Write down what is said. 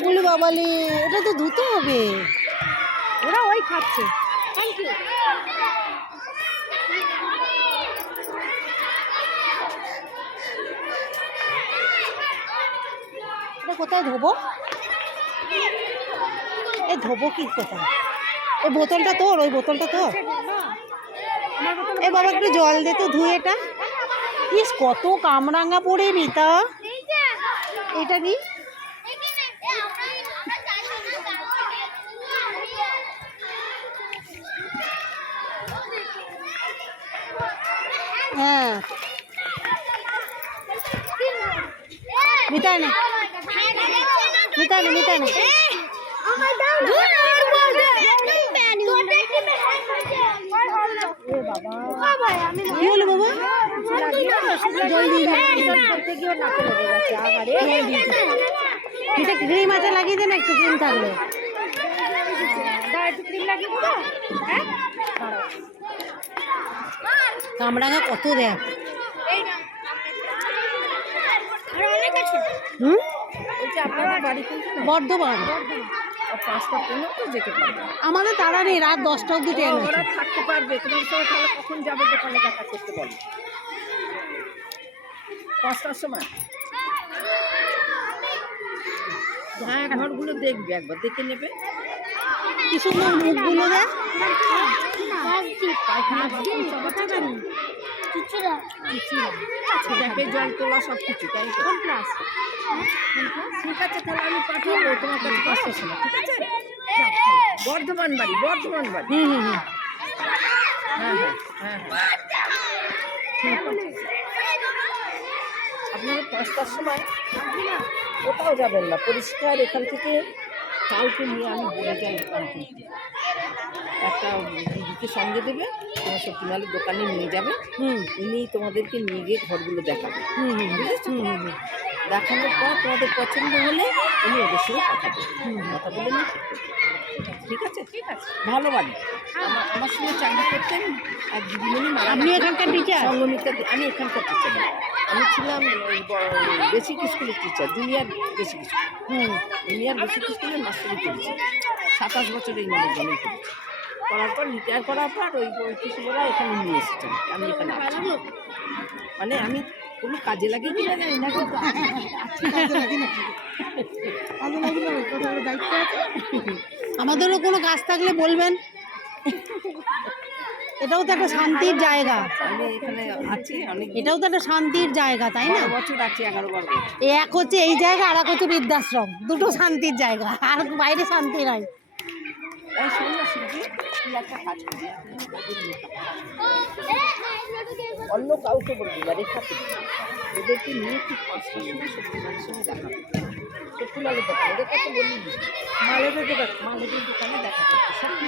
বলে বাবালে, এটা তো ধুতে হবে। ওরা ওই খাচ্ছে। Thank you. এটা কোথায় ধোবো? এই ধোবো কি কোথায়? এই বোতলটা তোর, ওই বোতলটা তোর। এ বাবা একটু জল দে তো, ধুয়ে এটা। ইস কত কামরাঙা পড়ে মিতা। এটা কি? হ্যাঁ মিতা নে, মিতা নে, মিতা নে। কি হলো বাবা? এটা ক্রিম আছে, লাগিয়ে দেন একটু, ক্রিম থাকলে। কামরাঙা কত দেখ। হুম, বর্ধমান। আমাদের তারা নেই, রাত 10টা অব্দি ট্রেন আছে। ওরা থাকতে পারবে, তোমার সঙ্গে তাহলে কখন যাবে দোকানে দেখা করতে বলো? 5টার সময়। হ্যাঁ, ঘরগুলো দেখবে একবার, দেখে নেবে। কি সুন্দর মুখগুলো দেখ। ট্যাপে জল তোলা সব কিছু, তাই তো? ঠিক আছে, তাহলে আমি পাঠাবো তোমার কাছে 5টার সময়, ঠিক আছে? বর্ধমান বাড়ি, বর্ধমান বাড়ি। হুম হুম হুম। হ্যাঁ হ্যাঁ হ্যাঁ হ্যাঁ, ঠিক আছে। আপনারা 5টার সময় কোথাও যাবেন না, পরিষ্কার এখান থেকে কাউকে নিয়ে আমি বলে যাই দোকান থেকে। একটা দিদিকে সঙ্গে দেবে, তোমার সবজি মালের দোকানে নিয়ে যাবে। উনি তোমাদেরকে নিয়ে গিয়ে ঘরগুলো দেখাবে। বুঝেছো? দেখানোর পর তোমাদের পছন্দ হলে উনি ওদের সঙ্গে কথা বলবেন, কথা বলে নিয়ে ঠিক আছে? ঠিক আছে, ভালো বাড়ি। আমার সঙ্গে চাকরি করতেন এক দিদিমণি মারা। আপনি এখানকার টিচার? সঙ্গমিতা, আমি এখানকার টিচার। আমি ছিলাম বেসিক স্কুলের teacher, junior basic school. Junior basic স্কুলের মাস্টারি করেছি 27 বছর এই মানুষজনই করেছি। করার পর রিটায়ার করার পর ওই শিশুরা এখানে নিয়ে এসেছেন, আমি এখানে আছি। মানে আমি কোনো কাজে লাগিয়ে কিনা জানি না, কিন্তু দায়িত্ব আছে। আমাদেরও কোনো কাজ থাকলে বলবেন। এটাও তো একটা শান্তির জায়গা। আমি এখানে আছি অনেক। এটাও তো একটা শান্তির জায়গা, তাই না? বছর আছি, 11 বার। এক হচ্ছে এই জায়গা, আর এক হচ্ছে বৃদ্ধাশ্রম। দুটো শান্তির জায়গা, আর বাইরে শান্তি নাই। তাই সন্ন্যাসীকে তুই একটা কাজ করবি, অন্য কাউকে বলবি না, রেখাতে ওদেরকে নিয়ে ঠিক 5টার সময় সত্যি মানুষের সঙ্গে দেখা করতে, সত্যি মালের দোকানে, ওদের কথা বলবি, মালেদের দোকানে দেখা করতে সব